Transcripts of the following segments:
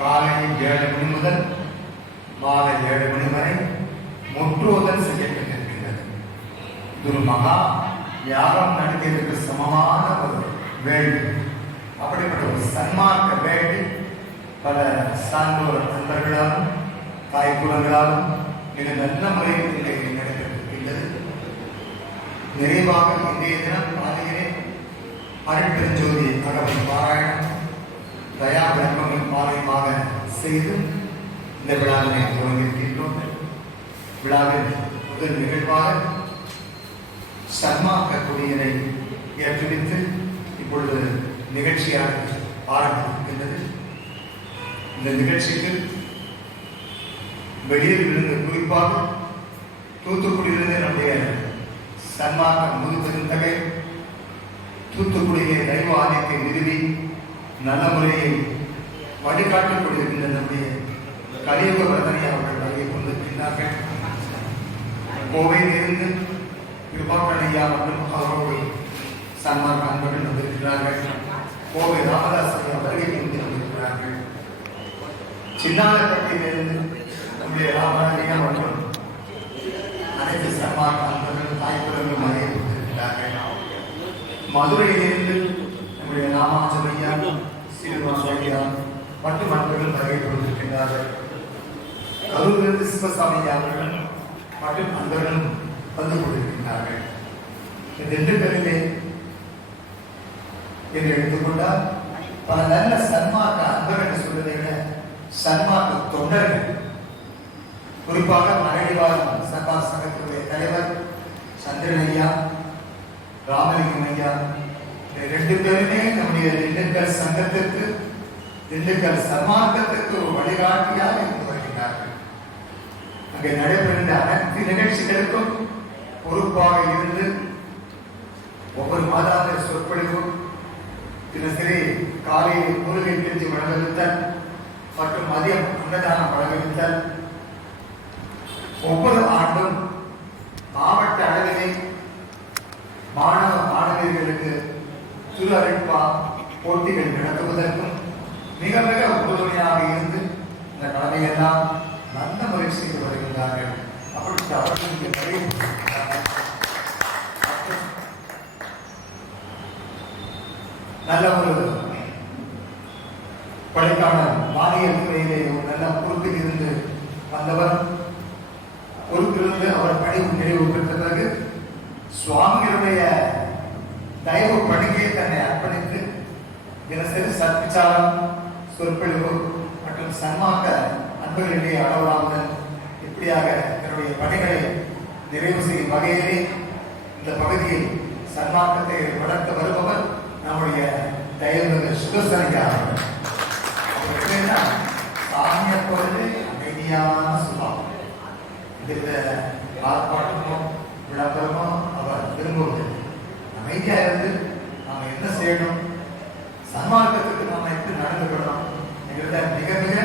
காலை 7 மணி முதல் மாலை 7 மணி வரை முற்றுவதல் செய்யப்பட்டிருக்கின்றது. இது ஒரு மகா யாகம் நடத்தியதற்கு சமமான ஒரு வேள்வி. அப்படிப்பட்ட ஒரு சன்மார்க்க வேள்வி பல சான்றோர் நண்பர்களாலும் தாய்க்குலங்களாலும் மிக நல்ல முறையில் நடைபெற்றிருக்கின்றது. நிறைவாக இன்றைய தினம் காலையிலே அருட்பெருஞ்சோதி அகவல் பாராயணம் தயா விளக்கங்கள் பாளையமாக செய்து இந்த விழாவினை துவங்கியிருக்கின்றோம். விழாவில் முதல் நிகழ்வாக சன்மார்க்க கொடியினை ஏற்றுவித்து இப்பொழுது நிகழ்ச்சியாக ஆரம்பித்திருக்கின்றது. இந்த நிகழ்ச்சிக்கு வெளியில் இருந்து குறிப்பாக தூத்துக்குடியிலிருந்து நம்முடைய சன்மார்க்க முதுபெருந்தகை தூத்துக்குடியிலே தெய்வ ஆலயத்தை நிறுவி நல்ல முறையை வழிகாட்டிக் கொண்டிருக்கின்ற நம்முடைய கலியுக வர்தனை அவர்கள் வருகை கொண்டிருக்கின்றார்கள். கோவையிலிருந்து கிருபாகரன் ஐயா மற்றும் அவரோடு சன்மார்க்க அன்பர்கள் வந்திருக்கிறார்கள். கோவை ராமதாஸ் வருகை கொண்டிருக்கிறார்கள். சின்னாலப்பட்டியிலிருந்து நம்முடைய ராமராஜையா மற்றும் அனைத்து சன்மார்க்க அன்பர்கள் தாய்க்குலங்களும் வருகை கொண்டிருக்கிறார்கள். மதுரையிலிருந்து நம்முடைய ராமாச்சலையா சீனிவாசையா மற்றும் அன்பர்கள் வருகை கொண்டிருக்கிறார்கள். கரூரிலிருந்து சிவசாமி அவர்கள் மற்றும் அன்பர்களும் வந்து கொண்டிருக்கிறார்கள். இந்த திண்டுக்கல்லிலே என்று எடுத்துக்கொண்டால் பல நல்ல சன்மார்க்க அன்பர்கள் சொல்வதை விட சன்மார்க்க தொண்டர்கள், குறிப்பாக மரடிவாரம் சபா சங்கத்தினுடைய தலைவர் சந்திரன் ஐயா, ராமலிங்கம் ஐயா, ரெண்டு பேருமே நம்முடைய திண்டுக்கல் சங்கத்திற்கு, திண்டுக்கல் சன்மார்க்கத்திற்கு ஒரு வழிகாட்டியாக இருந்து வருகிறார்கள். அங்கே நடைபெறுகின்ற அனைத்து நிகழ்ச்சிகளுக்கும் பொறுப்பாக இருந்து ஒவ்வொரு மாதாந்திர சொற்பொழிவும், தினசரி காலையில் முருகை பிரிஞ்சு வழங்குவித்தல் மற்றும் மதியம் அன்னதானம் வழங்குவித்தல், ஒவ்வொரு ஆண்டும் மாவட்ட அளவிலே மாணவ மாணவியர்களுக்கு திரு அருட்பா போட்டிகள் நடத்துவதற்கும் மிக மிக உறுதுணையாக இருந்து இந்த கடமையெல்லாம் நல்ல முறை செய்து வருகின்றார்கள். அப்படி அவர்களுக்கு நல்ல ஒரு படைக்காளர் வானியல் துறையிலே ஒரு நல்ல பொறுப்பில் இருந்து வந்தவர். பொறுப்பிலிருந்து அவர் பணி நிறைவு பெற்ற பிறகு சுவாமிகளுடைய தயவு பணியை தன்னை அர்ப்பணித்து தினசரி சற்பிச்சாரம், சொற்பொழிவு மற்றும் சன்மார்க்க அன்பர்களிடையே அளவலாமல் இப்படியாக தன்னுடைய பணிகளை நிறைவு செய்யும் வகையிலே இந்த பகுதியில் சன்மார்க்கத்தை வளர்த்து வருபவர் நம்முடைய தயவு சுதர்சனையா சாமிய பொழுது அமைதியான சுபாவம். இந்த ஆர்ப்பாட்டமோ விளம்பரமோ அவர் விரும்புவது அமைதியா இருந்து நாம என்ன செய்யணும், சன்மார்க்கத்துக்கு நாம எப்படி நடந்துக்கணும் என்கிறத மிக மிக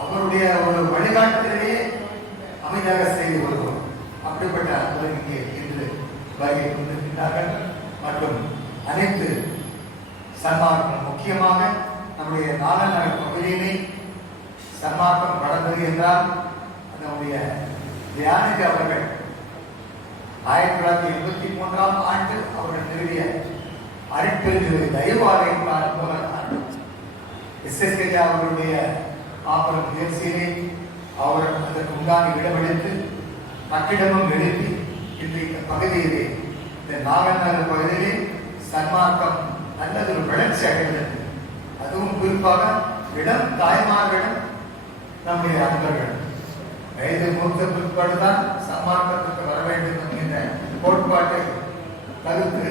அவருடைய ஒரு வழிகாட்டுதலையே அமைதியாக செய்து வருவோம். அப்படிப்பட்ட அன்பர்கள் இங்கே இன்று வருகை கொண்டிருக்கிறார்கள். மற்றும் அனைத்து சன்மார்க்கம், முக்கியமாக நம்முடைய நாலநகர் பகுதியிலே சன்மார்க்கம் வளர்ந்தது என்றால் நம்முடைய தியானிக்கு அவர்கள் 1983 ஆண்டு அவர்கள் நிறுவிய அருட்பெருஞ்சோதி தெய்வ ஆலயம் SSK அவர்களுடைய ஆபரண முயற்சியிலே அவர் அதற்கு உண்டான இடமளித்து கட்டிடமும் எழுப்பி இன்று இந்த பகுதியிலே, இந்த நாகநகர் பகுதியிலே சன்மார்க்கம் நல்லதொரு வளர்ச்சி அடைகிறது. அதுவும் குறிப்பாக இடம் தாய்மார்களிடம் நம்முடைய அன்பர்கள் வயது மூத்த பிற்பாடுதான் சன்மார்க்கத்துக்கு வர வேண்டும் என்கின்ற கோட்பாட்டை தவிர்த்து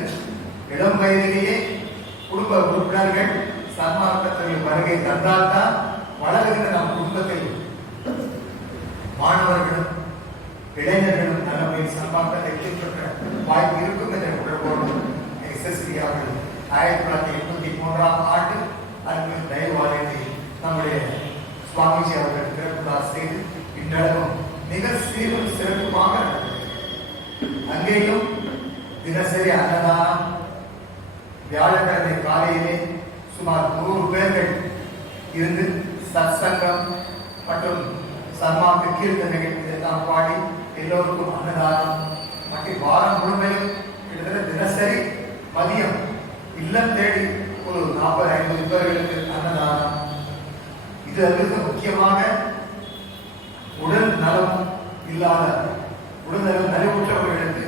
இளம் வயதிலேயே குடும்ப உறுப்பினர்கள் சன்மார்க்கத்தில் வருகை தந்தால்தான் வளர்கின்ற நம் குடும்பத்தில் மாணவர்களும் இளைஞர்களும் தலைமையில் சன்மார்க்கத்தை பின்பற்ற வாய்ப்பு இருக்கும் என்ற உணர்வோடு SSK அவர்கள் 1983 ஆண்டு அன்பு தெய்வாலயத்தை நம்முடைய சுவாமிஜி அவர்கள் திறப்புதா செய்து இன்றளவும் மிக சீரும் சிறப்புமாக அங்கேயும் தினசரி அன்னதானம், வியாழக்கிழமை காலையிலே சுமார் 100 பேர்கள் இருந்து சத்சங்கம் மற்றும் சர்மாக்கு கீர்த்தனைகள் இதெல்லாம் பாடி எல்லோருக்கும் அன்னதானம் மற்றும் வாரம் முழுமையும் கிட்டத்தட்ட தினசரி மதியம் இல்லம் தேடி ஒரு 40-50 பேர்களுக்கு அன்னதானம். இது அல்லது முக்கியமாக உடல் நலம் இல்லாத உடல் நலம் நலிவுற்றவர்களுக்கு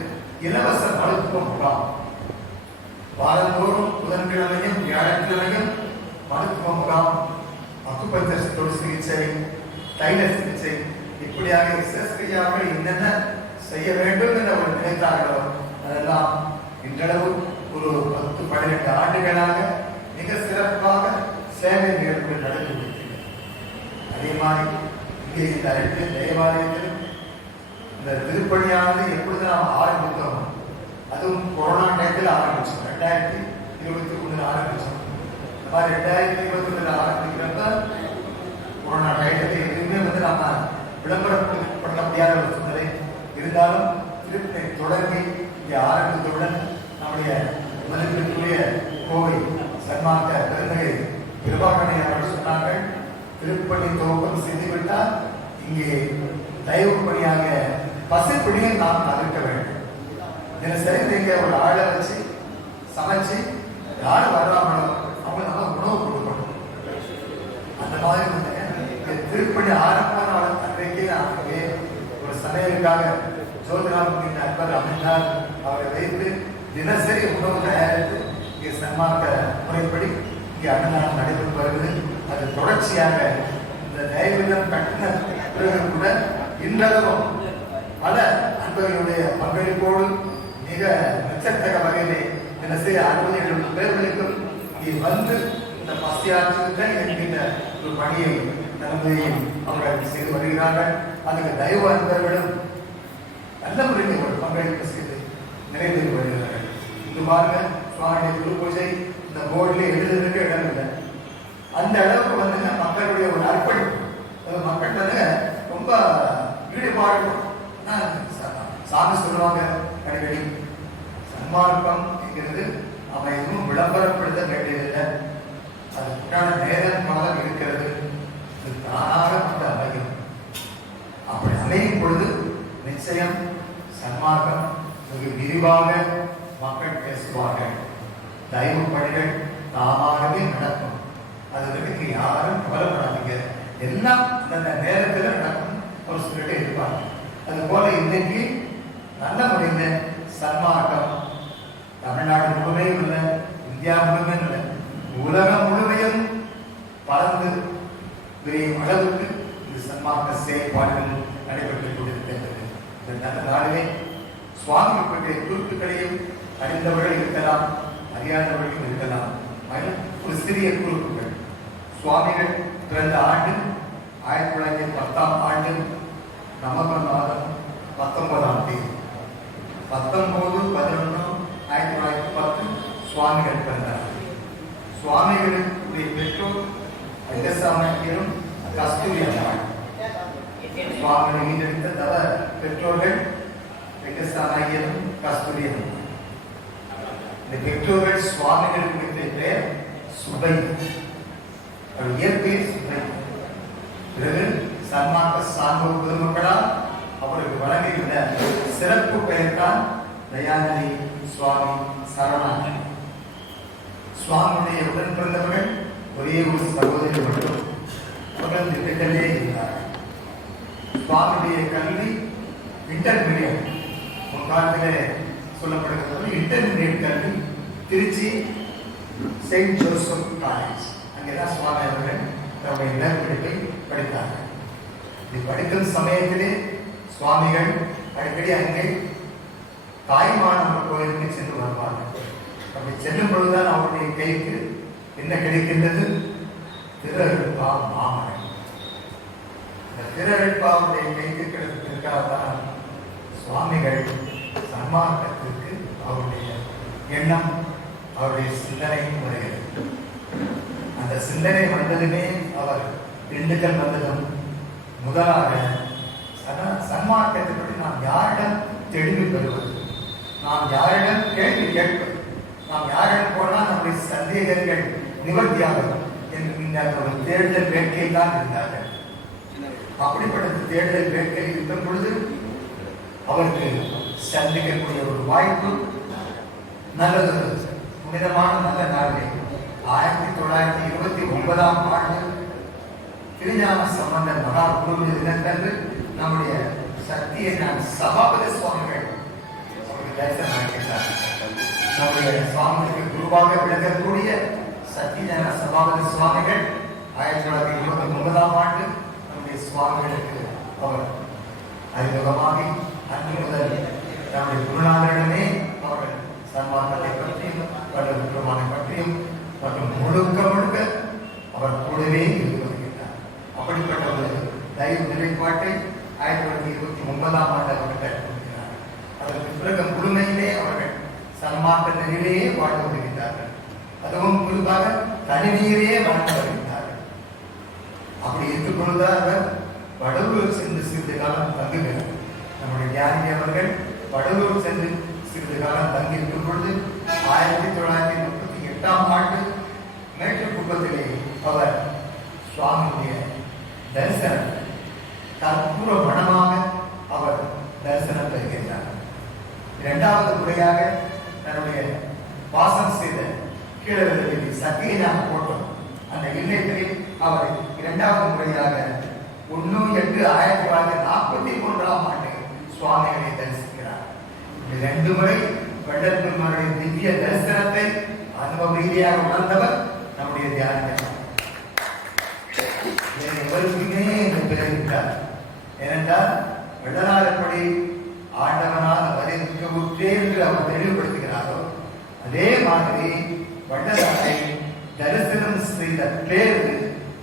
இலவச மருத்துவ முகாம். வாரந்தோறும் புதன்கிழமையும் வியாழக்கிழமையும் மருத்துவ முகாம், அக்குபஞ்சர் தொழில் சிகிச்சை, தைல சிகிச்சை, இப்படியாக சிகிச்சையாக என்னென்ன செய்ய வேண்டும் என்ற ஒரு நினைத்தார்களோ அதெல்லாம் இன்றளவு ஒரு 10-12 ஆண்டுகளாக மிக சிறப்பாக சேவை நிகழ்வுகள் நடந்து முடிக்கிறது. அதே மாதிரி இங்கே இந்த 2 தேவாலயத்தில் இந்த திருப்பணியானது எப்பொழுது நாம் ஆரம்பித்தோம், அதுவும் கொரோனா டயத்தில் ஆரம்பிச்சோம். 2021 ஆரம்பிச்சோம். இந்த மாதிரி 2021 ஆரம்பிக்கிறப்ப கொரோனா டயத்தில் எதுவுமே நம்ம விளம்பரப்பட முடியாத ஒரு சூழ்நிலை இருந்தாலும் திருப்பணி தொடங்கி இங்கே ஆரம்பித்தவுடன் நம்முடைய மதிப்பிற்குரிய கோவை சன்மார்க்க பெருந்தகை பிரபாகரனை அவர்கள் சொன்னார்கள், திருப்பணி துவக்கம் செய்துவிட்டால் இங்கே தயவு பணியாக பசுப்பணியை நாம் தவிர்க்க வேண்டும். தினசரி நீங்க ஒரு ஆளை வச்சு சமைச்சு யார் வர்றாங்களோ அவங்க நம்ம உணவு கொடுக்கணும். அந்த மாதிரி திருப்பணி ஆரம்பமான அன்றைக்கு அங்கே ஒரு சமையலுக்காக ஜோதிராமன் நண்பர் அமைந்தார். அவரை வைத்து தினசரி உணவு தயாரித்து இங்கே சன்மார்க்க முறைப்படி இங்கே அன்னதானம் நடைபெற்று வருகிறது. அது தொடர்ச்சியாக இந்த தயவிதம் கட்டின பிறகு கூட இன்றளவும் பல அன்பர்களுடைய பங்களிப்போடு மிக மெச்சத்தக்க வகையிலே தினசரி 60-70 பேர்களுக்கும் இங்கே வந்து இந்த பசியாற்றுகள் என்கின்ற ஒரு பணியை தலைமையை அவர்கள் செய்து வருகிறார்கள். அதுக்கு தயவு அன்பர்களும் நல்ல முறையில் ஒரு பங்களிப்பு செய்து நிறைவேறி வருகிறார்கள். இது பாருங்க, சுவாமியுடைய குரு பூஜை இந்த போர்டில் எழுதுறதுக்கு இடம் இல்லை. அந்த அளவுக்கு வந்து மக்களுடைய ஒரு அர்ப்பணிப்பு, மக்கள் வந்து ரொம்ப ஈடுபாடு. சாமி சொல்லுவாங்க அடிக்கடி, சன்மார்க்கம் என்கிறது அவன் எதுவும் விளம்பரப்படுத்த வேண்டியதில்லை, அதுக்கான நேரம் காலம் இருக்கிறது, இது தானாக வந்து அமையும். அப்படி அமையும் பொழுது நிச்சயம் சன்மார்க்கம் மிக விரிவாக மக்கள் பேசுவார்கள். தயவு பணிகள் தாமாகவே நடக்கும். அதுக்கு யாரும் கவலைப்படாதீங்க, எல்லாம் அந்த நேரத்தில் நடக்கும் ஒரு சொல்லிட்டு இருப்பாங்க. அது போல இன்னைக்கு நல்ல முறையில் சன்மார்க்கம் தமிழ்நாடு முழுமையும் இல்லை, இந்தியா முழுமையும் இல்லை, உலகம் முழுமையும் பறந்து விரையும் அளவுக்கு இந்த சன்மார்க்க செயல்பாடுகள் நடைபெற்றுக் கொண்டிருக்கின்றது. இந்த நல்ல நாளிலே சுவாமி பற்றிய குறிப்புகளையும் அறிந்தவர்கள் இருக்கலாம், அறியாதவர்களும் இருக்கலாம். ஒரு சிறிய குறிப்புகள். சுவாமிகள் பிறந்த ஆண்டு 1910ஆம் ஆண்டு நவம்பர் மாதம் 19ஆம் தேதி 19/11/1910 சுவாமிகள் பிறந்தார். சுவாமிகளுடைய பெற்றோர் வெங்கசாமியரும் கஸ்தூரி அம்மாள். சுவாமிகளை ஈண்டெடுத்த தவ பெற்றோர்கள் வெங்கசாமியரும் கஸ்தூரி அம்மாள். இந்த பெற்றோர்கள் சுவாமிகள் குறித்த பெயர் சுபை, இயற்பெயர் சுபை. பிறகு சன்மார்க்க சான்றோர் பெருமக்களால் அவருக்கு வழங்குகின்ற சிறப்பு பெயர் தான் தயாநிதி சுவாமி சரணானந்தி. சுவாமியுடைய உடன் பிறந்தவர்கள் ஒரே ஒரு சகோதரி மட்டும். அவர்கள் திட்டத்திலே இருந்தார்கள். சுவாமியுடைய கல்வி இன்டர்மீடியட், முன்காலத்திலே சொல்லப்படுகிறது இன்டர்மீடியட் கல்வி திருச்சி செயின்ட் ஜோசப் காலேஜ், அங்கேதான் சுவாமி அவர்கள் தன்னுடைய மேற்படிப்பை படித்தார்கள். இது படிக்கும் சமயத்திலே சுவாமிகள் அடிக்கடி அங்கே தாய்மானவர் கோயிலுக்கு சென்று வருவார்கள். அப்படி செல்லும் பொழுதுதான் அவருடைய கைக்கு என்ன கிடைக்கின்றது? திரழுப்பா மாமனை. இந்த திரழுப்பாவுடைய கைக்கு கிடைத்திருக்காதான் சுவாமிகள் சன்மார்க்கத்திற்கு அவருடைய எண்ணம், அவருடைய சிந்தனை வருகிறது. அந்த சிந்தனை வந்ததுமே அவர் திண்டுக்கல் வந்ததும் முதலாக சன்மார்க்கத்தை பற்றி நாம் யாரிடம் தெளிவு பெறுவது, நாம் யாரிடம் கேள்வி கேட்பது, நாம் யாரிடம் போனால் நம்முடைய சந்தேகங்கள் நிவர்த்தியாகும் இந்த ஒரு தேடுதல் வேட்கையில் தான் இருந்தார்கள். அப்படிப்பட்ட தேடுதல் வேட்கையில் இருந்த பொழுது அவருக்கு சந்திக்கக்கூடிய ஒரு வாய்ப்பு நல்லது புனிதமான நல்ல நாளிலே 1929ஆம் ஆண்டு திருஞான சம்பந்தர் மகா குரு தினத்தன்று நம்முடைய சத்திய சபாபதி சுவாமிகள் அவருக்கு தரிசனம் அளிக்கின்றார். நம்முடைய சுவாமிகளுக்கு குருவாக விளங்கக்கூடிய சத்தியஞான சபாபதி சுவாமிகள் 1929ஆம் ஆண்டு நம்முடைய சுவாமிகளுக்கு அவர் அறிமுகமாகி அன்று முதல் நம்முடைய குருநாதரிடமே அவர்கள் சன்மார்க்கத்தை பற்றியும் வல்லபெருமானை பற்றியும் மற்றும் முழுக்க முழுக்க அவர் கூடவே இருந்து வருகின்றார். அப்படிப்பட்ட ஒரு தயவு நிலைப்பாட்டை 1929ஆம் ஆண்டு அவர்கள் கற்றுக்கொள்கிறார்கள். அதற்கு பிறகு முழுமையிலே அவர்கள் சன்மார்க்க நெறியிலேயே வாழ்ந்து வருகின்றார்கள். அதுவும் குறிப்பாக தனிநீரையே வாழ்ந்து வருகின்றார்கள். அப்படி இருக்கும் பொழுதுதான் அவர் வடலூர் சென்று சிறிது காலம் தங்குகிறார். நம்முடைய தியானி அவர்கள் வடலூர் சென்று சிறிது காலம் தங்கியிருக்கும் பொழுது 1938ஆம் ஆண்டு மேட்டுக்குப்பத்திலே அவர் சுவாமியுடைய தரிசனம் கற்பூர மனமாக அவர் தரிசனம் பெறுகின்றார். இரண்டாவது முறையாக தன்னுடைய வாசம் செய்த கீழவர்களில் சத்தியனாக போட்டோம் அந்த இல்லத்திலே அவர் இரண்டாவது முறையாக 1/8/1943ஆம் ஆண்டு சுவாமிகளை தரிசிக்கிறார். இரண்டு முறை வள்ளற்பெருமானுடைய திவ்ய தரிசனத்தை அனுபவ ரீதியாக உணர்ந்தவர் நம்முடைய தியானிகள். எவருக்குமே இந்த பிறகு ஏனென்றால் வள்ளலார் எப்படி ஆண்டவனால் வரைக்க உற்றே என்று அவர் தெளிவுபடுத்துகிறாரோ அதே மாதிரி வள்ளலாரை தரிசனம் செய்த பேரு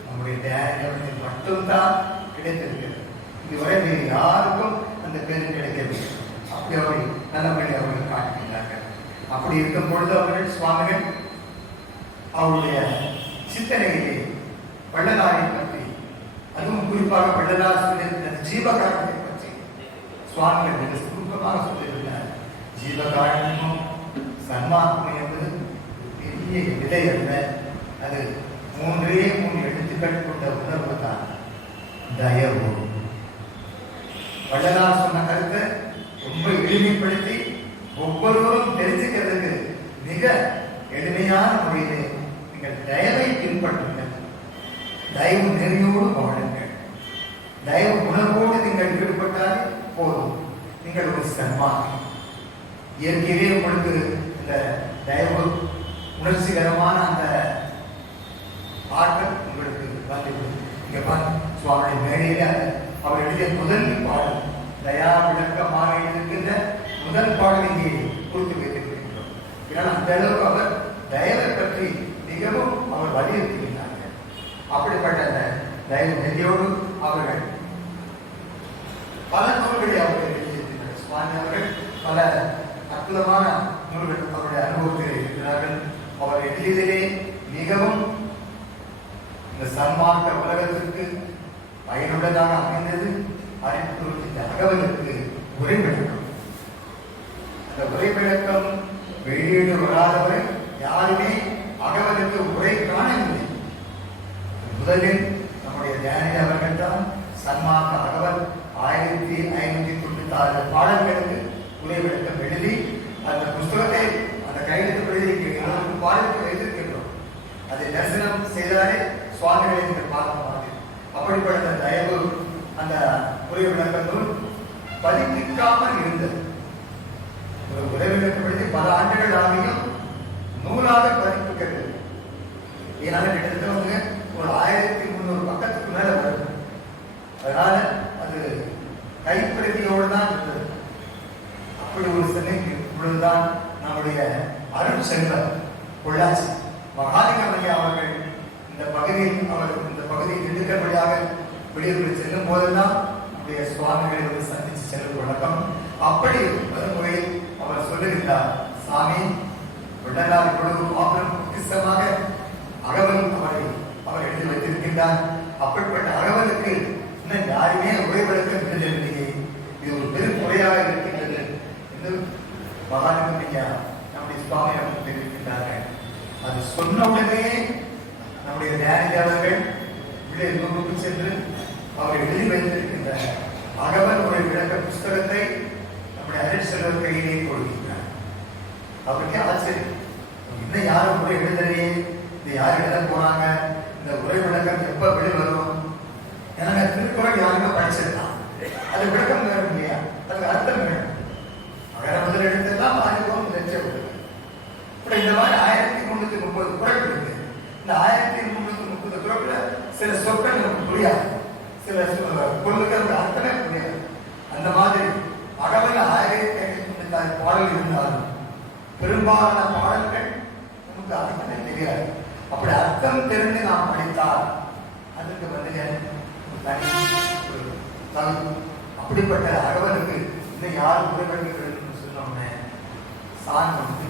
நம்முடைய தியானிகளுக்கு மட்டும்தான் கிடைத்திருக்கிறது. இதுவரை வேறு யாருக்கும் அந்த பேர் கிடைக்கவில்லை. அப்படி அவரை நல்லபடி அவர்கள் காட்டுகின்றார்கள். அப்படி இருக்கும் பொழுது அவர்கள் சுவாமிகள் அவருடைய சிந்தனையிலே வள்ளலாரை பற்றி அதுவும் குறிப்பாக வள்ளலார் சொல்லியிருந்த ஜீவகாரணத்தை பற்றி சுவாமிகள் மிக சுருக்கமாக சொல்லியிருந்தார். ஜீவகாரணமும் சன்மார்க்கம் என்பது பெரிய விதை அல்ல. அது 3 எழுத்துக்கள் கொண்ட உணர்வு தான் தயவு. வள்ளலார் சொன்ன கருத்தை ரொம்ப எளிமைப்படுத்தி ஒவ்வொருவரும் தெரிஞ்சுக்கிறதுக்கு மிக எளிமையான முறையிலே நீங்கள் தயவை பின்பற்றுங்கள், தயவு நெறியோடு வாழுங்கள், தயவு உணர்வோடு நீங்கள் ஈடுபட்டாலே போதும். நீங்கள் ஒரு சன்மார்க்கி. இயற்கையிலே உங்களுக்கு இந்த தயவு உணர்ச்சிகரமான அந்த ஆற்றல் உங்களுக்கு வந்துவிடும். இங்க சுவாமியுடைய மேடையில அவர் எழுதிய முதல் பாடல் தயா விளக்கமாக இருக்கின்ற முதல் பாடல் இங்கே குறித்து வைத்திருக்கின்றோம். ஏன்னா அந்த அளவுக்கு அவர் தயவை பற்றி மிகவும் அவர் வலியுறுத்துகிறார்கள். அப்படிப்பட்ட அந்த தயவு நெறியோடு அவர்கள் பல நூல்களை அவர்கள் எழுதியிருக்கிறார்கள். சுவாமி அவர்கள் பல அற்புதமான நூல்கள் அவருடைய அனுபவத்தில் இருக்கிறார்கள். அவர் எழுதியதிலே மிகவும் இந்த சன்மார்க்க உலகத்திற்கு பயனுள்ளதாக அமைந்தது இந்த அகவலுக்கு உரைவிளக்கம். அந்த உரைவிளக்கம் வெளியீடு வராதவரை யாருமே அகவலுக்கு உரை காணவில்லை. முதலில் நம்முடைய தியானி அவர்கள் தான் சன்மார்க்க அகவல் 1596 பாடல்களுக்கு உரைவிளக்கம் எழுதி அந்த புஸ்தகத்தை அந்த கையெழுத்து எழுதி பாடலுக்கு வைத்திருக்கின்றோம். அதை தரிசனம் செய்தாலே சுவாமிகளை நீங்கள் பார்க்க மாட்டேன். அப்படிப்பட்ட தயவு அந்த உரைவிளக்க நூல் பதிப்பிக்காமல் இருந்தது. ஒரு உரைவிளக்கம் எழுதி பல ஆண்டுகள் ஆகியும் நூலாக பதிப்பிக்கிறது. ஏனால கிட்டத்தட்ட ஒரு 1300 பக்கத்துக்கு மேல வருது. அதனால அது கைப்பிரதியோடு தான் இருந்தது. அப்படி ஒரு சிலைக்கு இப்பொழுதுதான் நம்முடைய அருள் செல்வர் பொள்ளாச்சி மகாலிங்க அவர்கள் இந்த பகுதியில் திண்டுக்கல் வழியாக வெளியூருக்கு செல்லும் போதெல்லாம் நம்முடைய சுவாமிகளை சந்தித்து செல்லும் வழக்கம். அப்படி வருமுறையில் அவர் சொல்லுகின்றார், சாமி வள்ளலார் இப்பொழுது மாபெரும் பொக்கிஷமாக அகவல் அவர் எழுதி வைத்திருக்கின்றார். அப்படிப்பட்ட அகவலுக்கு இன்னும் யாருமே உரைவிளக்கம் எழுதவில்லையே, இது ஒரு பெரும் முறையாக இருக்கின்றது என்று மகாலிங்க நம்முடைய சுவாமி அவர்கள் தெரிவிக்கின்றார்கள். அது சொன்ன உடனே நம்முடைய ஞானியாளர்கள் உள்ளே நூலுக்கு சென்று அவர் எழுதி வைத்திருக்கின்ற அகவல் உரை விளக்க புஸ்தகத்தை நம்முடைய அருட்செல்வர் கையிலே கொடுக்கிறார். அவருக்கே ஆச்சரியம், இன்னும் யாரும் உரை எழுதலையே, இது யார் எழுத போறாங்க, இந்த உரை விளக்கம் எப்ப வெளிவரும்? ஏன்னா திருக்குறள் யாருமே படிச்சிருக்கான், அது விளக்கம் வேணும் இல்லையா, அதுக்கு அர்த்தம் வேணும். வேற முதல் எழுத்தெல்லாம் ஆயிரம் லட்சம் இப்படி இந்த மாதிரி 1330 குறள் இருக்கு. இந்த 1330 குறள்ல சில சொற்கள் நமக்கு புரியாது, சில பொருளுக்கு அர்த்தமே புரியாது. அந்த மாதிரி அகவல் 1536 பாடல் இருந்தாலும் பெரும்பாலான பாடல்கள் நமக்கு அர்த்தமே தெரியாது. அப்படி அர்த்தம் தெரிந்து நாம் படித்தால் அதுக்கு அப்படிப்பட்ட அகவலுக்கு இன்னும் யார் உரைவெடுக்க சொன்னோம்னே சான் வந்து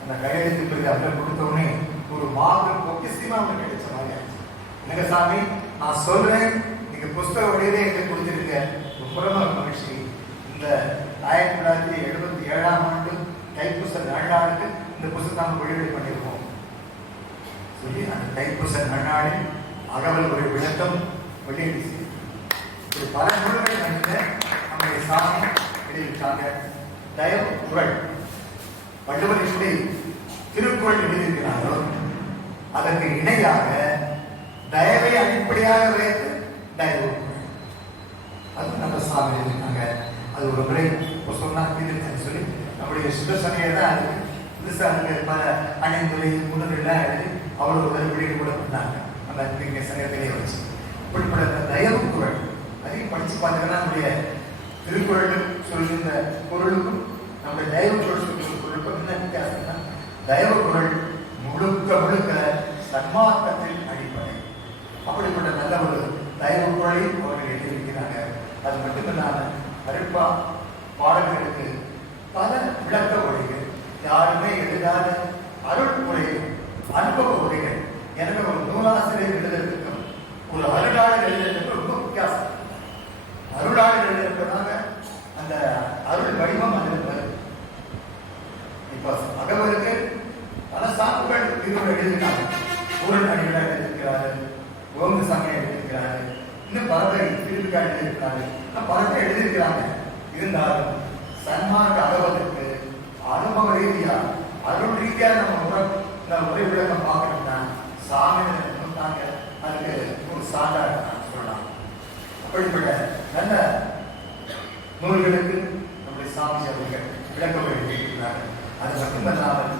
அந்த கையெழுத்து பிறகு அதில் கொடுத்தோடனே ஒரு மாபெரும் பொக்கிஷமா அவனுக்கு கிடைச்ச மாதிரி ஆச்சு. எனக்கு சாமி நான் சொல்றேன், நீங்க புஸ்தக வழியிலே எனக்கு கொடுத்துருக்க, ரொம்ப மகிழ்ச்சி. இந்த 1977ஆம் ஆண்டு தைப்பூச நன்னாளுக்கு இந்த புஸ்தகம் நாம் வெளியீடு பண்ணியிருக்கோம் சொல்லி அந்த தைப்பூச நன்னாளில் அகவல் ஒரு விளக்கம் வெளியீடு செய்யும். பல நூல்கள் வந்து நம்முடைய சாமி எழுதியிருக்காங்க. தயவு குறள் வள்ளுவர் எப்படி திருக்குறள் எழுதியிருக்கிறாரோ அதற்கு இணையாக தயவை அடிப்படையாக வைத்து தயவு அது நம்ம சாமி எழுதியிருக்காங்க. அது ஒரு முறை சொன்னா எழுதியிருக்காங்க சொல்லி நம்முடைய சுதர்சனையை தான் அதுக்கு புதுசாக பல அணிந்துரை முன்னுரைலாம் எழுதி அவ்வளோ ஒரு வெளியீடு கூட பண்ணாங்க அந்த சங்கத்திலே வச்சு. இப்படிப்பட்ட தயவு குறள் அதையும் படிச்சு பார்த்தீங்கன்னா நம்முடைய திருக்குறள் சொல்கின்ற பொருளுக்கும் நம்முடைய தயவு குறள் சொல்கின்ற பொருளுக்கும் என்ன வித்தியாசம்னா, தயவு குறள் முழுக்க முழுக்க சன்மார்க்கத்தின் அடிப்படை. அப்படிப்பட்ட நல்ல ஒரு தயவு குறளையும் அவர்கள் எழுதியிருக்கிறாங்க. அது மட்டுமில்லாமல் அருட்பா பாடல்களுக்கு பல விளக்க உரைகள், யாருமே எழுதாத அருள் உரைகள், அனுபவ உரைகள். எனக்கு ஒரு நூலாசிரியர் எழுதுறதுக்கும் ஒரு அருளாளர் எழுதுறதுக்கும் ரொம்ப வித்தியாசம். அருளாளர் எழுதுறதுனால அந்த அருள் வடிவம் அதில் வருது. இப்ப அகவலுக்கு பல சாப்புகள் திருவிழா எழுதினாங்க. ஊரன் அடிகளாக எழுதியிருக்கிறாரு, ஓங்கு சாமியை எழுதியிருக்கிறாரு, இன்னும் பல பேர் திருவிழா எழுதியிருக்காரு, பல பேர் எழுதியிருக்கிறாங்க. இருந்தாலும் சன்மார்க்க அகவலுக்கு அனுபவ ரீதியா அருள் ரீதியா நம்ம உரை விளக்கம் பார்க்கணும்னா சாமியை சொன்னாங்க. அதுக்கு ஒரு சான்றாக சொல்லலாம். அப்படிப்பட்ட நல்ல நூல்களுக்கு நம்முடைய சாமி அவர்கள் விளக்கம் எழுதியிருக்கிறார். அது மட்டுமல்லாமல்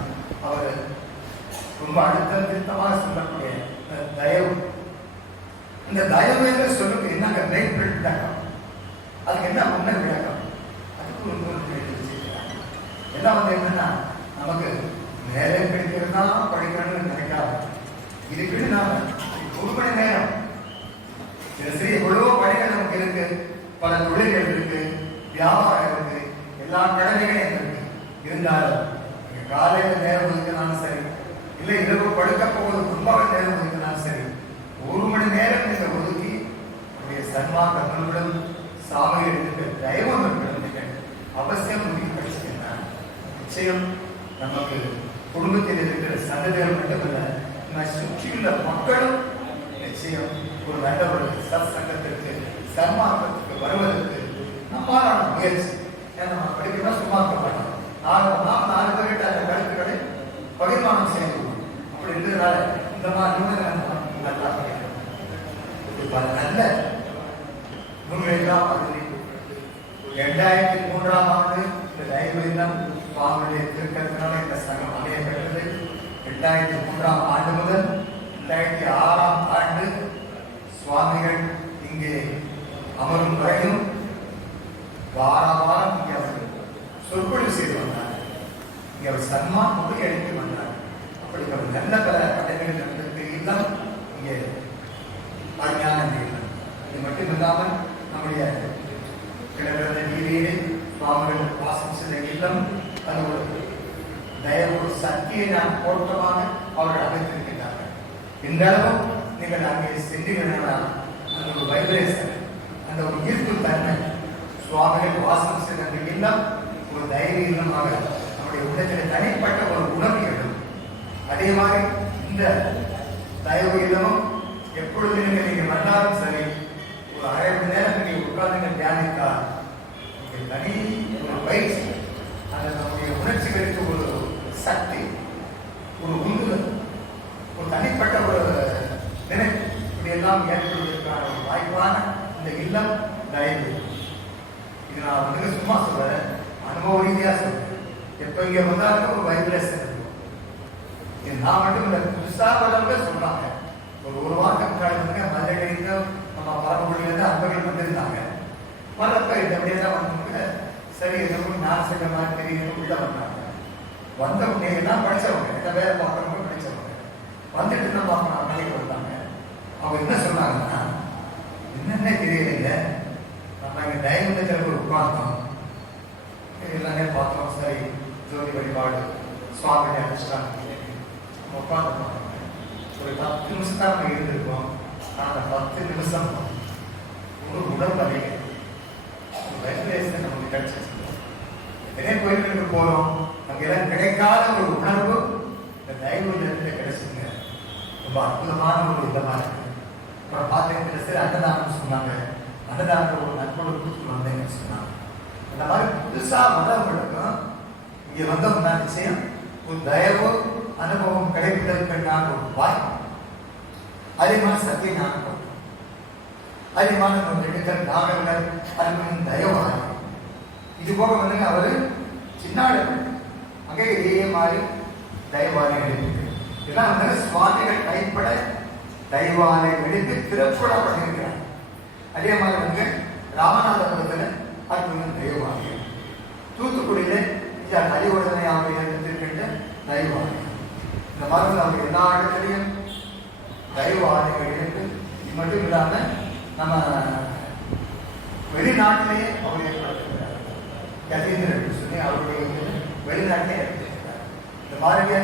அவர் ரொம்ப அழுத்தம் திருத்தமாக சொல்லக்கூடிய தயவு, இந்த தயவு என்று சொல்லுக்கு என்னங்க மெயின் விளக்கம், அதுக்கு என்ன உண்மை விளக்கம், அதுக்கு ஒரு நூல் எழுதியிருக்கிறார். எல்லாம் வந்து என்னன்னா நமக்கு நேரம் கிடைக்கிறதா படிக்கணும்னு நினைக்காது. இதுக்கு நாம 1 மணி நேரம் சரி எவ்வளவோ பணிகள் நமக்கு இருக்கு, பல தொழில்கள் இருக்கு, வியாபாரம் இருக்கு, எல்லா கடமைகளும் இருக்கு. இருந்தாலும் காலையில் நேரம் ஒதுக்கினாலும் சரி, இல்லை இரவு படுக்க போவது முன்பாக நேரம் ஒதுக்கினாலும் சரி, 1 மணி நேரம் நீங்க ஒதுக்கி நம்முடைய சன்மார்க்க நூல்களும் சாமியில் இருக்கிற தயவு நூல்களும் அவசியம் ஒதுக்கி படிச்சுக்கின்றார். நிச்சயம் நமக்கு குடும்பத்தில் இருக்கிற சந்ததிகள் மட்டுமல்ல, சுற்றியுள்ள மக்களும் நிச்சயம் ஒரு நல்ல ஒரு சத்சங்கத்திற்கு சன்மார்க்கத்துக்கு வருவதற்கு நம்மளான முயற்சி. ஏன்னா நம்ம படிக்கிறோம் சும்மா இருக்க மாட்டோம். நாம் 4 பேர்கிட்ட அந்த கருத்துக்களை பகிர்மானம் செய்யணும். அப்படி இருந்ததுனால இந்த மாதிரி நல்லா படிக்கிறோம். இப்ப நல்ல நூல்களெல்லாம் 2003ஆம் ஆண்டு இந்த தைவம் சுவாமியுடைய திருக்கத்தினால இந்த சங்கம் அமையப்பட்டது. 2003ஆம் ஆண்டு முதல் 2006ஆம் ஆண்டு சுவாமிகள் இங்கே அமரும் வரையும் வாரம் இங்கே அவர் சொற்பொழிவு செய்து வந்தார். இங்கே அவர் சன்மான் மொழி அளித்து வந்தார். அப்படி அவர் நல்ல பல படைகளில் நடந்தது இல்லம் இங்கே அஞ்ஞான இல்லம். இது மட்டுமில்லாமல் நம்முடைய கிழக்கிழந்த நீதியிலே சுவாமிகள் வாசம் செய்த இல்லம் அது ஒரு தயவு சக்தியை நான் போற்றமாக அவர்கள் அமைத்திருக்கிறார்கள். இந்த அளவும் நீங்கள் அங்கே சென்றீர்களால் அந்த ஒரு வைப்ரேஷன், அந்த ஒரு ஈர்ப்பு தன்மை, சுவாமிகள் வாசம் செய்த அந்த இல்லம் ஒரு தைரிய இல்லமாக நம்முடைய உள்ளத்தில் தனிப்பட்ட ஒரு உணர்வு எழும். அதே மாதிரி இந்த தயவு இல்லமும் எப்பொழுது நீங்க வந்தாலும் சரி ஒரு அரை மணி நேரம் நீங்க உட்கார்ந்து தியானித்தால் தனி ஒரு பயிற்சி, அந்த நம்முடைய உணர்ச்சிகளுக்கு ஒரு சக்தி, ஒரு உந்துதல், ஒரு தனிப்பட்ட ஒரு நினைப்பு இப்படியெல்லாம் ஏற்படுவதற்கான ஒரு வாய்ப்பான இந்த இல்லம் தயவு. இது நான் வந்து சும்மா சொல்றேன், அனுபவ ரீதியா சொல்றேன். எப்ப இங்க வந்தாலும் ஒரு வைப்ரேஷன் இருக்கும். இது நான் மட்டும் இல்லை, புதுசா வரவங்க சொல்றாங்க. ஒரு வாரம் முன்னாடி வந்து மதுரையிலிருந்து நம்ம பரமக்குடியிலிருந்து அன்பர்கள் வந்திருந்தாங்க. வரப்ப இந்த அப்படியெல்லாம் வந்து சரி எதுவும் நான் சொல்ற மாதிரி தெரியும் உள்ள வந்தாங்க. வந்தவங்க எல்லாம் படிச்சவங்க, இந்த வேலை பார்க்கறவங்க படிச்சவங்க வந்துட்டு தான் பார்க்கணும் வேலைக்கு வந்தாங்க. அவங்க என்ன சொன்னாங்கன்னா, என்னென்ன தெரியல, நம்ம இங்க தயவுல உட்கார்ந்தோம், எல்லாமே பார்த்தோம். சரி ஜோதி வழிபாடு சுவாமி அனுஷ்டானம் உட்கார்ந்து ஒரு 10 நிமிஷம் தான் நம்ம இருந்திருக்கோம். அந்த 10 நிமிஷம் ஒரு உடல் வலியை வைப்ரேஷன் நமக்கு கிடைச்சிருக்கு. நிறைய கோயில்களுக்கு போறோம், அங்கெல்லாம் கிடைக்காத ஒரு உணர்வு இந்த தயவு கிடைச்சுங்க. ரொம்ப அற்புதமான ஒரு இதமா இருக்கு. அப்புறம் பார்த்தீங்கன்னா சரி அன்னதானம் சொன்னாங்க, அன்னதானத்தை ஒரு நண்பர்கள் கொடுத்துட்டு வந்தேன்னு சொன்னாங்க. அந்த மாதிரி புதுசா வந்தவங்களுக்கும் இங்க வந்தவங்க நிச்சயம் ஒரு தயவு அனுபவம் கிடைப்பதற்கான ஒரு வாய்ப்பு. அதே மாதிரி சத்திய ஞானம், அதே மாதிரி நம்ம எடுக்கிற நாகவர் அன்பனின் தயவாக இது போக வந்து அவரு சின்னாடு அங்கே இதே மாதிரி தயவாலயம் இதெல்லாம் வந்து சுவாமிகள் கைப்பட தயவாலயம் எடுத்து திறப்பட பண்ணியிருக்கிறார். அதே மாதிரி வந்து ராமநாதபுரத்தில் அற்புதம் தயவாலயம், தூத்துக்குடியில அறிவுறுதனை ஆலயம் எடுத்திருக்கின்ற தயவாலயம். இந்த மாதிரி அவங்க எல்லா இடத்துலையும் தயவாலயங்கள் எடுத்து இது மட்டும் இல்லாம நம்ம வெளிநாட்டிலேயே அவர் ஏற்படுத்துகிறார். கதீந்திரன் சொல்லி அவருடைய வெளிநாட்டிலே ஏற்படுத்துகிறார். இந்த மாதிரி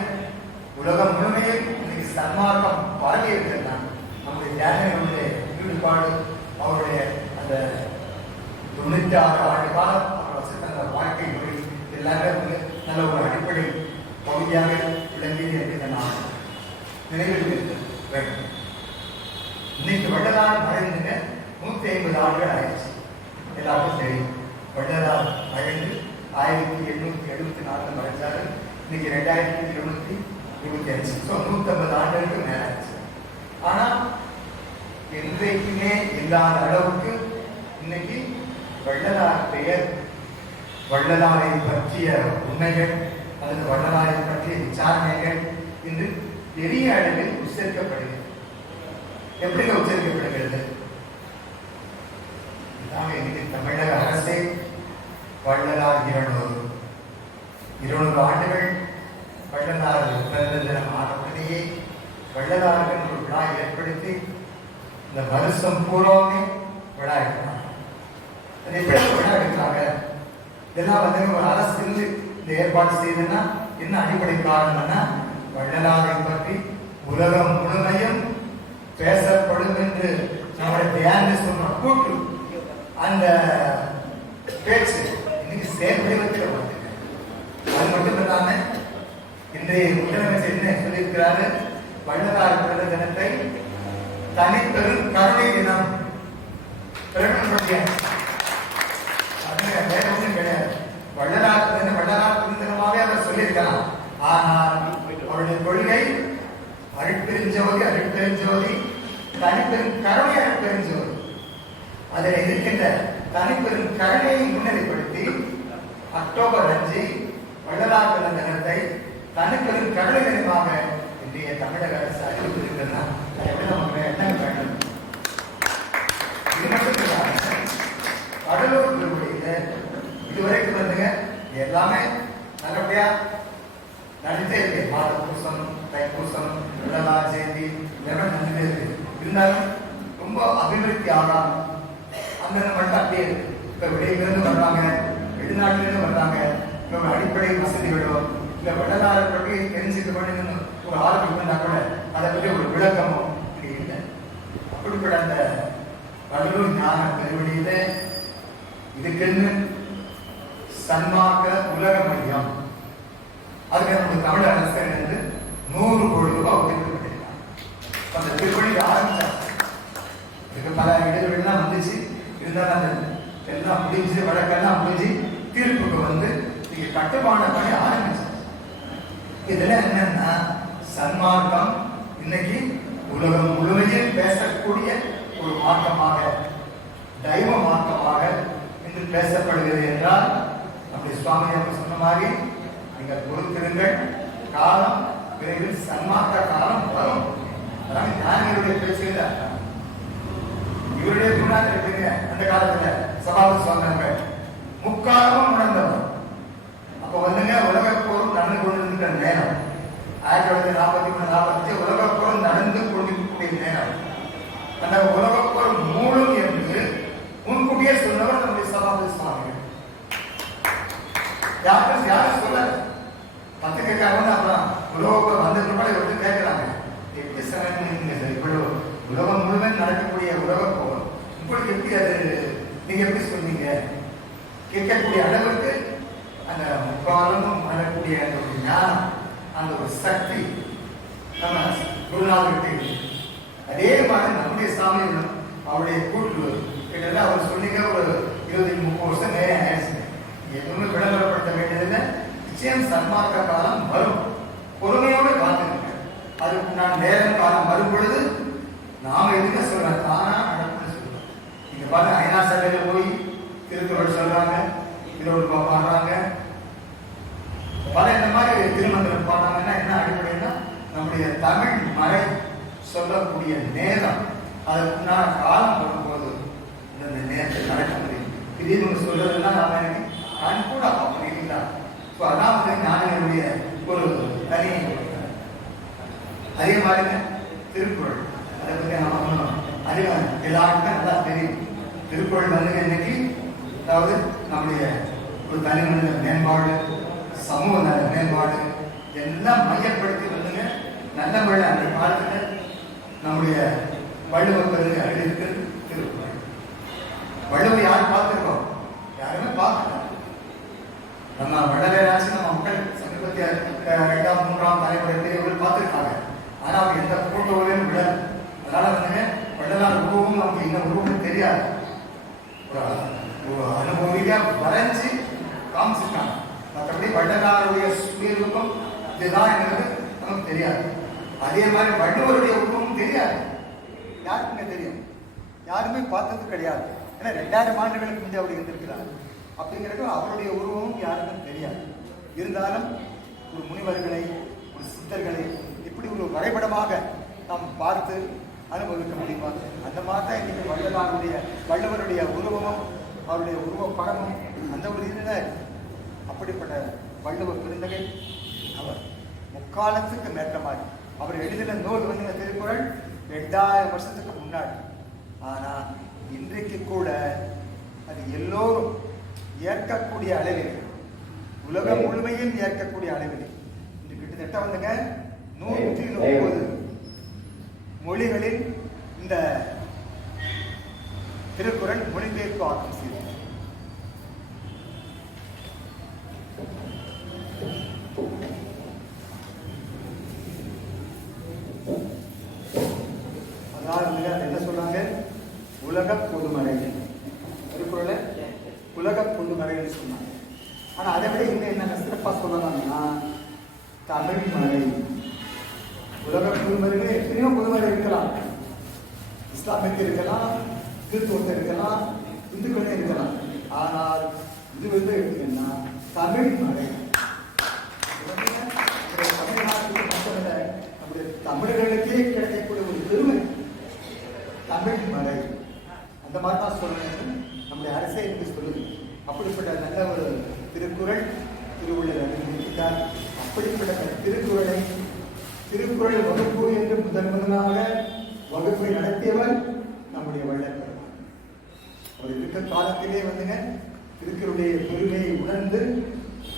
உலகம் முழுமையில் இன்னைக்கு சன்மார்க்கம் பரவி இருக்கிறார். நம்முடைய தியானிகளுடைய ஈடுபாடு, அவருடைய அந்த 96 ஆண்டு காலம் அவர் வசித்த வாழ்க்கை முறை எல்லாருமே நல்ல ஒரு அடிப்படை பகுதியாக விளங்கியது என்று நான் நினைவில் வேண்டும். இன்னைக்கு வள்ளலார் மறைந்துங்க 150 ஆண்டுகள் ஆயிடுச்சு. எல்லாருக்கும் தெரியும். வள்ளலார் மறைந்து 1874 மறைஞ்சாரு. இன்னைக்கு 2225. 150 ஆண்டுகளுக்கு மேல ஆயிடுச்சு. ஆனா என்றைக்குமே இல்லாத அளவுக்கு இன்னைக்கு வள்ளலார் பெயர், வள்ளலாரை பற்றிய உண்மைகள் அல்லது வள்ளலாரை பற்றிய விசாரணைகள் இன்று பெரிய அளவில் உச்சரிக்கப்படுகிறது. எப்படி உச்சரிக்கப்படுகிறது? இன்னைக்கு தமிழக அரசே வள்ளலார் 200 ஆண்டுகள் வள்ளலார் பிறந்த தினம் ஆனவுடனேயே வள்ளலார்கள் ஒரு விழா ஏற்படுத்தி இந்த வருஷம் பூராமே விழா எடுத்தாங்க. அது எப்படி விழா எடுத்தாங்க? இதெல்லாம் வந்து ஒரு அரசு இந்த ஏற்பாடு செய்ததுன்னா என்ன அடிப்படை காரணம்னா, வள்ளலாரை பற்றி உலகம் முழுமையும் பேசப்படும் என்று நம்முடைய தியானி சொன்ன கூற்று, அந்த பேச்சு இன்னைக்கு செயல்வடிவத்தில் வந்து அது மட்டும் இல்லாம இன்றைய முதலமைச்சர் என்ன சொல்லியிருக்கிறாரு? வள்ளலார் பிறந்த தினத்தை தனிப்பெரும் கருணை தினம் பிரகடனம். வேற ஒன்றும் கிடையாது. வள்ளலார் பிறந்த தினமாவே அவர் சொல்லியிருக்கலாம். ஆனால் அவருடைய கொள்கை அருட்பெருஞ்சோதி, அருட்பெருஞ்சோதி, தனிப்பெரும் கருணை, அருட்பெருஞ்சோதி. அதில் இருக்கின்ற தனிப்பெரும் கருணையை முன்னிலைப்படுத்தி அக்டோபர் 5 வள்ளலார் பிறந்த தினத்தை தனிப்பெரும் கருணை தினமாக இன்றைய தமிழக அரசு அறிவித்திருக்கிறதா? நமக்கு என்ன வேண்டும்? இது மட்டும் கடலூர் திருவடியில இதுவரைக்கும் வந்துங்க எல்லாமே நல்லபடியா நடந்தே இருக்கு. மாத பூசம், தைப்பூசம், வள்ளலார் ஜெயந்தி இதெல்லாம் நடந்தே இருக்கு. இருந்தாலும் ரொம்ப அபிவிருத்தி ஆகாம அந்த மட்டும் அப்படியே இருக்கு. இப்ப வெளியிலிருந்து வர்றாங்க, வெளிநாட்டிலிருந்து வர்றாங்க, இப்போ அடிப்படை வசதிகளோ இல்லை வள்ளலாரை பற்றி தெரிஞ்சுக்க வேணும்னு ஒரு ஆர்வம் இருந்தா கூட அதை பற்றி ஒரு விளக்கமோ இது இல்லை. அப்படிப்பட்ட அந்த கடலூர் ஞான பெருவெளியில இதுக்கென்று சன்மார்க்க உலக மையம், அதுக்கு நம்முடைய தமிழ் அரசர் என்று 100 கோடி ரூபாய் ஒதுக்கப்பட்டிருக்காங்க. அந்த திருப்பணிக்கு ஆரம்பிச்சாங்க. இதுக்கு பல இடைவெளிலாம் வந்துச்சு. இருந்தாலும் அந்த எல்லாம் முடிஞ்சு, வழக்கெல்லாம் முடிஞ்சு தீர்ப்புக்கு வந்து நீங்க கட்டுமான பணி ஆரம்பிச்சாங்க. இதுல என்னன்னா சன்மார்க்கம் இன்னைக்கு உலகம் முழுமையில் பேசக்கூடிய ஒரு மார்க்கமாக, தெய்வ மார்க்கமாக இன்று பேசப்படுகிறது என்றால் நம்முடைய சுவாமி அவங்க சொன்ன மாதிரி நீங்கள் பொறுத்திருங்கள், காலம் விரைவில் சன்மார்க்க காலம் வரும். அதாவது ஞானிகளுடைய பேச்சுல இவருடைய குருநாதர் இருப்பீங்க. அந்த காலத்துல சபாபதி சொன்னாங்க, முக்காலமும் உணர்ந்தவர். அப்ப வந்துங்க உலக போர் நடந்து கொண்டிருக்கிற நேரம் 1943-45 உலக போர் நடந்து கொண்டிருக்கக்கூடிய நேரம். அந்த உலக போர் மூலம் என்று முன்கூட்டியே சொன்னவர் நம்முடைய சபாபதி சுவாமிகள். யாரும் சொல்ல பத்திரிகைக்காக அப்புறம் உலக போர் வந்ததுக்கு கூட வந்து கேட்கிறாங்க, எப்படி சொன்னீங்க சார், இவ்வளவு உலகம் முழுவதும் நடக்கக்கூடிய உலக போர் உங்களுக்கு எப்படி அது நீங்க எப்படி சொன்னீங்க கேட்கக்கூடிய அளவுக்கு அந்த முக்காலமும் வரக்கூடிய அந்த ஒரு ஞானம், அந்த ஒரு சக்தி நம்ம குருநாதர்கிட்ட. அதே மாதிரி நம்முடைய சாமி அவருடைய கூட்டு கிட்ட அவர் சொன்னீங்க ஒரு 20-30 வருஷம் நேரம் ஆயிடுச்சு. எதுவுமே விளம்பரப்படுத்த வேண்டியதில்லை. நிச்சயம் சன்மார்க்க காலம் வரும், பொறுமையோடு காத்துருங்க. அதுக்கு நான் நேரம் காலம் வரும் பொழுது நாம எதுவுமே சொல்றேன், தானா நடக்கும்னு சொல்றோம். நீங்க பாருங்க, ஐநா சபையில போய் திருக்குறள் சொல்றாங்க, திருவள்ளுவர் பாடுறாங்க, பல இந்த மாதிரி திருமந்திரம் பாடுறாங்கன்னா என்ன அடிப்படைன்னா நம்முடைய தமிழ் மறை சொல்லக்கூடிய நேரம், அதுக்குண்டான காலம் வரும்போது இந்த நேரத்தை நடக்க முடியும். திடீர்னு சொல்றதுலாம் நாம கண் கூட அப்படிங்களா. ஸோ அதான் வந்து ஞானிகளுடைய ஒரு தனி. அதே மாதிரிங்க திருக்குறள், அதை பற்றி நம்ம அறிவ எல்லாருக்குமே நல்லா தெரியும். திருக்குறள் வந்து இன்னைக்கு அதாவது நம்முடைய ஒரு தனி மனித மேம்பாடு, சமூக நல மேம்பாடு எல்லாம் மையப்படுத்தி வந்துங்க நல்ல முறையில் அந்த காலத்தில் நம்முடைய வள்ளுவர் பெருங்க எழுதியிருக்கு திருக்குறள். வள்ளுவர் யார் பார்த்துருக்கோம்? யாருமே பார்க்கல. நம்ம வள்ளலாராச்சு நம்ம மக்கள் சமீபத்திய 2ஆம் 3ஆம் தலைமுறை பெரியவர்கள் பார்த்துருக்காங்க. ஆனால் அவங்க எந்த போட்டோவையும் விட, அதனால வந்துங்க வள்ளலார் உருவமும் நமக்கு என்ன உருவம்னு தெரியாது. ஒரு அனுபவிக்கா வரைஞ்சி காமிச்சிருக்காங்க. மற்றபடி வள்ளலாருடைய சுயரூபம் இதுதான் என்கிறது நமக்கு தெரியாது. அதே மாதிரி வள்ளுவருடைய உருவமும் தெரியாது. யாருக்குமே தெரியும்? யாருமே பார்த்தது கிடையாது. ஏன்னா 2000 ஆண்டுகளுக்கு முந்தைய அவர் இருந்திருக்கிறார். அப்படிங்கிறது அவருடைய உருவமும் யாருக்கும் தெரியாது. இருந்தாலும் ஒரு முனிவர்களை, ஒரு சித்தர்களை இப்படி ஒரு வரைபடமாக நாம் பார்த்து அனுபவிக்க முடியுமா? அந்த மாதிரி தான் இன்னைக்கு வள்ளுவருடைய உருவமும் அவருடைய உருவ படமும் அந்த ஒரு இதில். அப்படிப்பட்ட வள்ளுவர் பெருந்தகை அவர் முக்காலத்துக்கு மேற்ற மாதிரி அவர் எழுதின நூல் வந்து திருக்குறள் 2000 வருஷத்துக்கு முன்னாடி. ஆனால் இன்றைக்கு கூட அது எல்லோரும் ஏற்கக்கூடிய அளவில், உலகம் முழுமையில் ஏற்கக்கூடிய அளவில் இன்று கிட்டத்தட்ட வந்துங்க 130 மொழிகளில் இந்த திருக்குறள் மொழிபெயர்ப்பு ஆக்கம் செய்தது. அதாவது என்ன சொல்றாங்க? உலக பொதுமறை திருக்குறளை உலக பொதுமறைன்னு சொன்னாங்க. ஆனா அதை விட இன்னும் என்ன சிறப்பா சொல்லலாம்னா தமிழ் மறை. உலக பொதுமறைகளே எத்தனையோ பொதுமறை இருக்கலாம். இஸ்லாமிற்கு இருக்கலாம், கிறிஸ்துவத்தை இருக்கலாம், இந்துக்களே இருக்கலாம். ஆனால் இது வந்து எப்படின்னா தமிழ் மறை. தமிழ்நாட்டுக்கு மட்டுமல்ல, நம்முடைய தமிழர்களுக்கே கிடைக்கக்கூடிய ஒரு பெருமை தமிழ் மறை. அந்த மாதிரி தான் சொல்லணும் நம்முடைய அரசே என்று சொல்லுது. அப்படிப்பட்ட நல்ல ஒரு திருக்குறள் திருவள்ளுவர் அறிவித்தார். அப்படிப்பட்ட திருக்குறள் வகுப்பு என்று முதலாக வகுப்பை நடத்தியவர் நம்முடைய வள்ளல் பெருமான். அவர் இருக்க காலத்திலே வந்துங்க திருக்குறளுடைய பெருமையை உணர்ந்து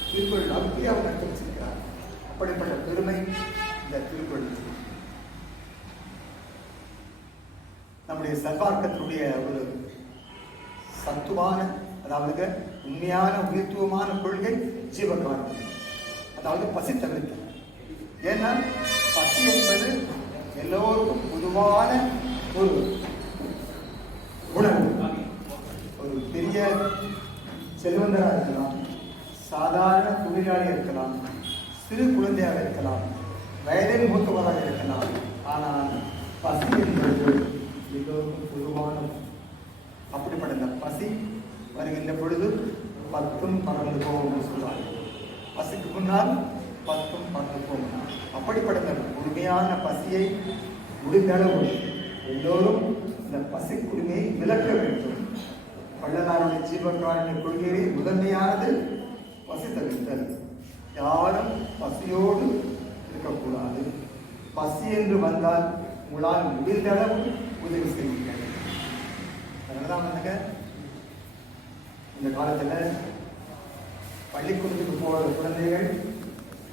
திருக்குறள் நம்பி அவர் நடத்தி வச்சிருக்கிறார். அப்படிப்பட்ட பெருமை இந்த திருக்குறள். நம்முடைய சன்மார்க்கத்தினுடைய ஒரு சத்துவான, அதாவது உண்மையான உயிர்த்துவமான கொள்கை ஜீவகாரணம், அதாவது பசி தவிர்க்க. ஏன்னா பசி என்பது எல்லோருக்கும் பொதுவான ஒரு உணவு. ஒரு பெரிய செல்வந்தராக இருக்கலாம், சாதாரண தொழிலாளியாக இருக்கலாம், சிறு குழந்தையாக இருக்கலாம், வயதில் மூத்தவராக இருக்கலாம். ஆனால் பசி என்பது எல்லோருக்கும் பொதுவான. அப்படிப்பட்ட இந்த பசி வருகின்ற பொழுது 10ம் பறந்து போகும் சொல்வாங்க. பசிக்கு முன்னால் 10ம் பறந்து போகும். அப்படிப்பட்ட உண்மையான பசியை முடிந்தளவு எல்லோரும் இந்த பசி குடுமையை விளக்க வேண்டும். வள்ளலாருடைய ஜீவகாருண்ய கொள்கையை முதன்மையானது பசி தவிர்த்தல். யாரும் பசியோடு இருக்கக்கூடாது. பசி என்று வந்தால் உங்களால் முடிந்தளவு உதவி செய்யுங்கள். அதனாலதான் வந்துங்க இந்த காலத்தில் பள்ளிக்கூடத்துக்கு போகிற குழந்தைகள்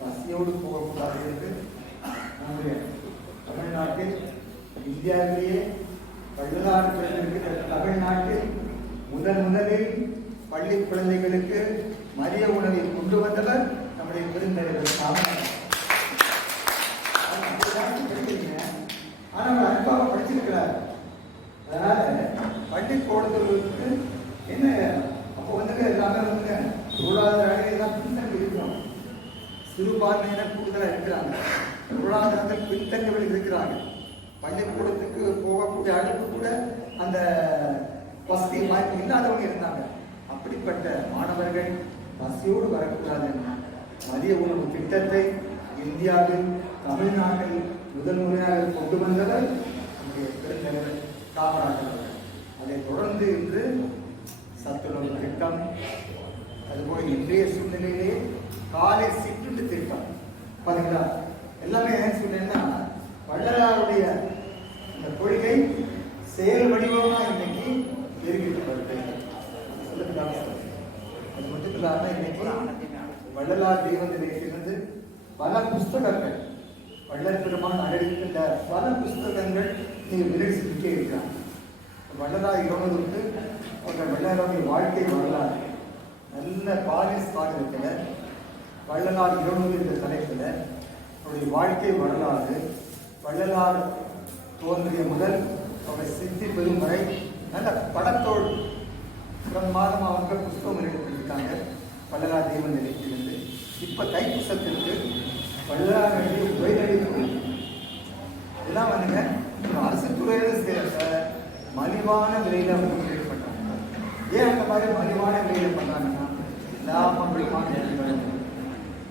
பசியோடு போகக்கூடாது என்று நம்முடைய தமிழ்நாட்டில், இந்தியாவிலேயே வள்ளலார் பிறந்திருக்கிற தமிழ்நாட்டில் முதலில் பள்ளி குழந்தைகளுக்கு மதிய உணவை கொண்டு வந்தவர் நம்முடைய பெருந்தலைவர் சாமி. படிக்கிறீங்க, ஆனால் அன்பாக படிச்சிருக்கிறார். அதனால பள்ளிக்கூடங்களுக்கு என்ன அப்போ வந்துங்க எல்லாமே வந்துங்க பொருளாதார எல்லாம் பின்தங்கி இருக்கிறோம். சிறுபான்மையினர் கூடுதலாக இருக்கிறாங்க. பொருளாதாரத்தில் பின்தங்கவில் இருக்கிறாங்க. பள்ளிக்கூடத்துக்கு போகக்கூடிய அளவுக்கு கூட அந்த வசதி வாய்ப்பு இல்லாதவங்க இருந்தாங்க. அப்படிப்பட்ட மாணவர்கள் பசியோடு வரக்கூடாது. மதிய உணவு திட்டத்தை இந்தியாவில் தமிழ்நாட்டில் முதல் முறையாக கொண்டு வந்தவர் நம்முடைய பெருந்தலைவர் காமராஜர் அவர்கள். அதை தொடர்ந்து இன்று சத்துணவு திட்டம், அதுபோல் இன்றைய சூழ்நிலையிலே காலை சிற்றுண்டு திட்டம் பார்த்தீங்களா. எல்லாமே சொன்னேன்னா வள்ளலாருடைய இந்த கொள்கை செயல் வடிவமாக இன்னைக்கு நிரூபிக்கப்பட்டது. அது மட்டும் இல்லாமல் இன்னைக்கு வள்ளலார் தெய்வத்திலிருந்து பல புஸ்தகங்கள், வள்ளல் பெருமான் அழைக்கின்ற பல புஸ்தகங்கள் நீங்கள் விரைசிக்க இருக்கிறாங்க. வள்ளலார் இறந்ததுக்கு அவர்கள் வள்ளலாருடைய வாழ்க்கை வரலாறு நல்ல பாரிஸ் காலத்தில் வள்ளலார் இறந்தது என்ற தலைப்பில் அவருடைய வாழ்க்கை வரலாறு, வள்ளலார் தோன்றிய முதல் அவரை சித்தி பெறும் வரை நல்ல படத்தோடு பிரமாதம் அவங்க புஸ்தகம் எழுதியிருக்காங்க. வள்ளலார் தெய்வம் நிலைத்திருந்து இப்போ தைப்பூசத்திற்கு வள்ளலார் எழுதிய உரைநடைப்பு இதெல்லாம் வந்துங்க அரசு துறையில் சேர்ந்த மலிவான விலையில் அவங்க முதலீடு பண்ணுறாங்க. ஏன் அந்த மாதிரி மலிவான விலையில் பண்ணுறாங்கன்னா லாபமான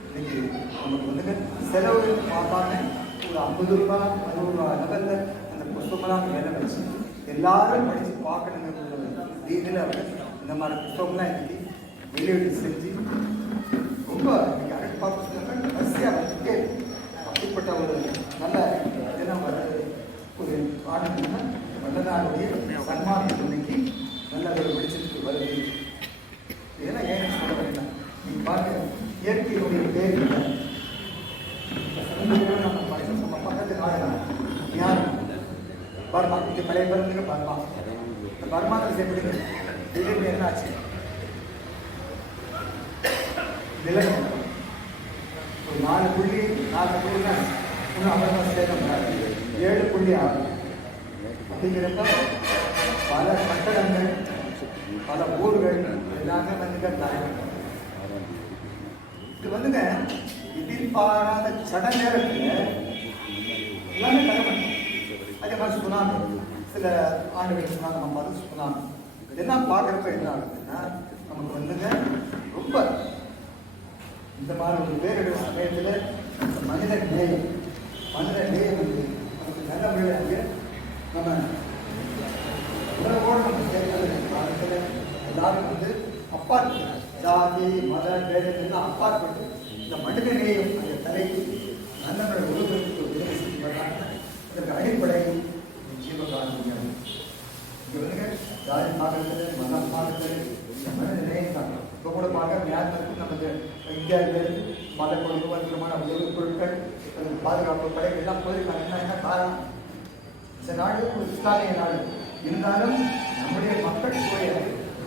இன்னைக்கு நமக்கு வந்துங்க செலவு பார்ப்பாங்க. ஒரு 50 ரூபா 60 ரூபா லெவலில் அந்த புஸ்தகம்லாம் வேலை வச்சு எல்லாரும் படித்து பார்க்கணுங்கிற ரீதியில் அவர் இந்த மாதிரி புத்தகம்லாம் இன்னைக்கு வெளியீடு செஞ்சு ரொம்ப இன்னைக்கு அழைப்பா புத்தகங்கள் வரிசையாக வச்சுட்டே அப்படிப்பட்ட ஒரு நல்ல தினம் ஒரு ஆண்டுன்னா வள்ளலாருடைய சன்மானம் இன்னைக்கு நல்ல ஒரு வெளிச்சத்துக்கு வருது. இதெல்லாம் ஏன் சொல்ல வேண்டாம். நீங்கள் பார்க்க இயற்கையுடைய பேர் நம்ம படிச்சோம். நம்ம பக்கத்து நாடு யார் பர்மா, இங்கே பழைய பிறந்தீங்க பர்மா. இந்த பர்மாவில் சேர்ப்பிடுங்க திடீர்னு என்ன ஆச்சு? நிலநடுக்கம். ஒரு 4 புள்ளி தான் இன்னும் அப்புறமா சேதம் 7.6 அப்படிங்கிறப்ப பல கட்டடங்கள், பல ஊர்கள் எல்லாமே வந்துங்க தரையிட்டாங்க. இது வந்துங்க எதிர்பாராத சட நேரத்தில் எல்லாமே தரப்பட்டோம். அதே மாதிரி சுனாமி, சில ஆண்டுகள் சுனாமி, நம்ம பார்த்து சுனாமி இதெல்லாம் பார்க்குறப்ப என்ன ஆகுதுன்னா நமக்கு வந்துங்க ரொம்ப இந்த மாதிரி ஒரு பேரிடர் சமயத்தில் மனித நேயம் வந்து நமக்கு நல்ல முறையில் நம்ம உணர்வோடு நம்ம சேர்க்கிறது காலத்தில் எல்லாரும் வந்து அப்பாற்பட்டு ஜாதி மத பேதெல்லாம் அப்பாற்பட்டு இந்த மனித நேயம் அந்த தலைக்கு நல்ல உருவத்துக்கு உதவி செய்யப்பட்டாங்க. அதற்கு அடிப்படை ஜீவகாருண்யம். இங்கே வந்துங்க ஜாதி பார்க்கறது, மதம் பார்க்கறது, இந்த மனித நேயம் தான். இப்போ கூட பார்க்க மியான்மருக்கு நமக்கு இந்தியாவிலிருந்து மத கொடுக்கமான உதவி பொருட்கள், பாதுகாப்பு படைகள் எல்லாம் போயிருக்காங்க. என்ன காரணம்? இந்த நாடு ஒரு இஸ்லாமிய நாடு இருந்தாலும் நம்முடைய மக்கள் போய்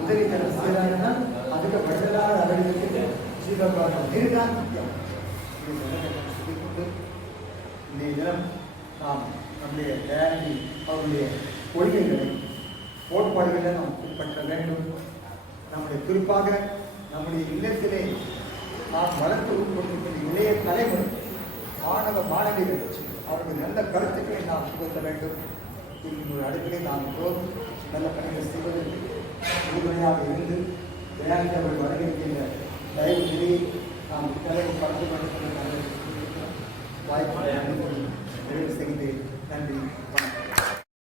உதவி தர செய்கிறாங்கன்னா அதுக்கு வள்ளலார் அவர்களுக்கு ஜீவகாருண்யம் இதுதான் முக்கியம். இந்த தினம் நாம் நம்முடைய தயாரி அவருடைய கொள்கைகளை கோட்பாடுகளை நாம் பின்பற்ற வேண்டும். நம்முடைய குறிப்பாக நம்முடைய இல்லத்திலே நாம் வளர்த்து உட்கொண்டிருக்கிற இளைய தலைமுறை மாணவ மாணவிகள் அவர்கள் நல்ல கருத்துக்களை நாம் புகுத்த வேண்டும். ஒரு அடுப்பிலே நாம் தோறும் நல்ல பணிகளை செய்வதற்கு உறுதுணையாக இருந்து தயாரித்து அவர்கள் வருகின்ற தயவு நிலையை நாம் தலைவர் பறந்து கொண்டிருக்கிற வாய்ப்பு நிறைவு செய்து நன்றி.